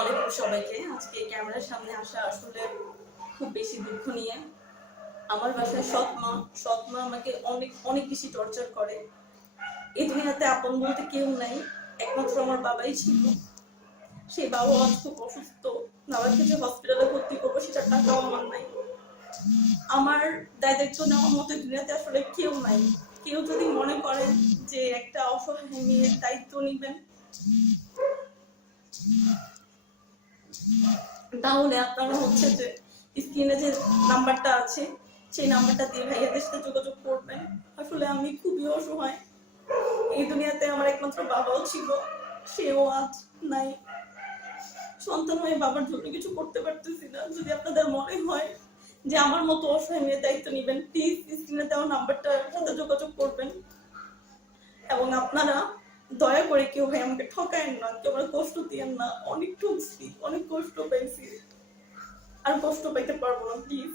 আলাইকুম সবাইকে। আজকে ক্যামেরার সামনে আসা আসলে খুব বেশি দুঃখ নিয়ে। আমার বাসায় সৎ মা আমাকে অনেক অনেক বেশি টর্চার করে। এই দুনিয়াতে আপন বলতে কেউ নাই, একমাত্র আমার বাবাই ছিল। সেই বাবা আজ খুব অসুস্থ, বাবাকে যে হসপিটালে ভর্তি করবো সেটার টাকাও আমার নাই। আমার দায়িত্ব নেওয়ার মতো দুনিয়াতে আসলে কেউ নাই। কেউ যদি মনে করেন যে একটা অসহায় মেয়ের দায়িত্ব নিবেন, তাহলে আপনারা হচ্ছে যে স্ক্রিনে যে নাম্বারটা আছে সেই নাম্বারটা দিয়ে ভাইয়াদের সাথে যোগাযোগ করবেন। আসলে আমি খুবই অসহায়। এই দুনিয়াতে আমার একমাত্র বাবাও ছিল, সেও আজ নাই। সন্তান হয়ে বাবার জন্য কিছু করতে পারতেছি না। যদি আপনাদের মনে হয় যে আমার মতো অসহায় মেয়ের দায়িত্ব নিবেন, প্লিজ স্ক্রিনে দেওয়া নাম্বারটার সাথে যোগাযোগ করবেন। এবং আপনারা দয়া করে কেউ ভাই আমাকে ঠকায়েন না, কেউ আমার কষ্ট দিয়েন না। অনেক ঠকছি, অনেক কষ্ট পাইছি, আর কষ্ট পাইতে পারবো না, প্লিজ।